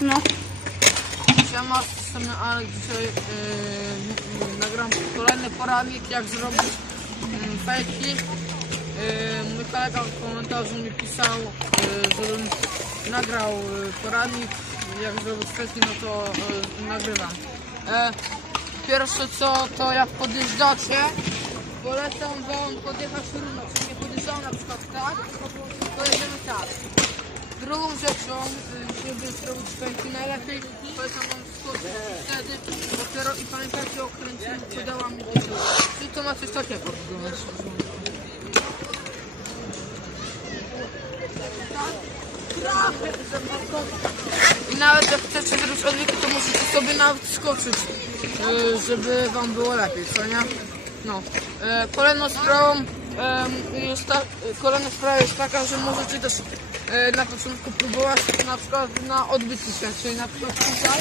No. Siema, z strony Alek. Dzisiaj yy, nagram kolejny poradnik, jak zrobić yy, fejki. Yy, mój kolega w komentarzu mi pisał, yy, żebym nagrał yy, poradnik, jak zrobić fejki, no to yy, nagrywam. E, pierwsze co, to jak podjeżdżacie, polecam wam podjechać równo, czyli nie podjeżdżam na przykład tak. Drugą rzeczą, y, żeby zrobić pęki najlepiej, polecam wam skoczyć wtedy dopiero i pamiętajcie o kręceniu pedałami tyłu. Czyli to ma coś takiego wyglądać. I nawet jak chcecie zrobić odwyki, to możecie sobie nawet skoczyć, y, żeby wam było lepiej, co nie? No. E, Kolejną sprawą jest ta, kolejna sprawa jest taka, że możecie też e, na początku próbować na przykład na się, czyli na przykład tutaj.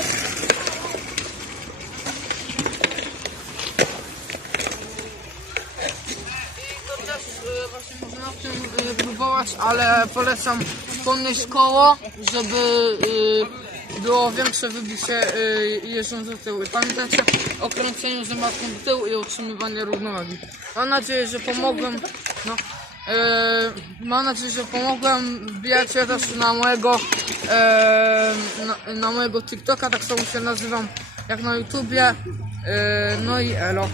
I to też e, właśnie można w tym e, próbować, ale polecam podnieść koło, żeby było większe wybicie e, jeżdżąc do tyłu. I pamiętajcie o kręceniu zębatką do tyłu i utrzymywaniu równowagi. Mam nadzieję, że pomogłem. No, e, mam nadzieję, że pomogłem. Wbijajcie też na mojego e, na, na mojego TikToka, tak samo się nazywam jak na YouTubie. E, no i elo.